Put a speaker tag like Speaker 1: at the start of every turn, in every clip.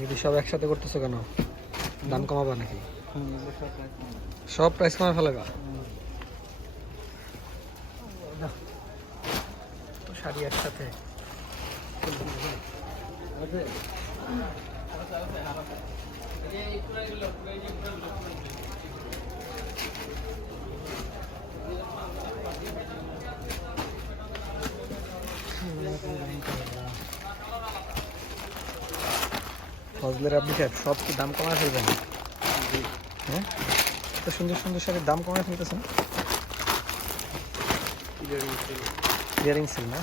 Speaker 1: যদি সব একসাথে করতেছো কেন? দাম কমাবা নাকি? সব প্রাইস কমা ফেলাবা? তো শাড়ি একসাথে। ফজলের আপনি সাহেব সব কি দাম কমায় ফেলবেন? হ্যাঁ? এত সুন্দর সুন্দর শাড়ির দাম কমায় ফেলতেছেন? ইয়ারিং সেল না?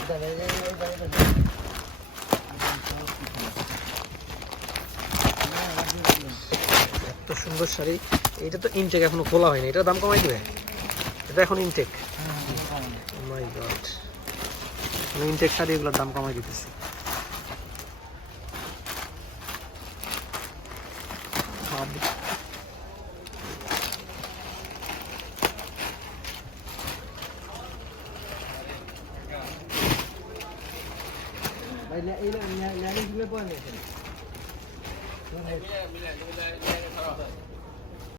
Speaker 1: এত সুন্দর শাড়ি। এটা তো ইনটেক এখনও খোলা হয়নি। এটার দাম কমাই দিবে? এটা এখন ইনটেক মাই গড ইনটেক শাড়ি এগুলোর দাম কমাই দিতেছি। ভাব-
Speaker 2: এই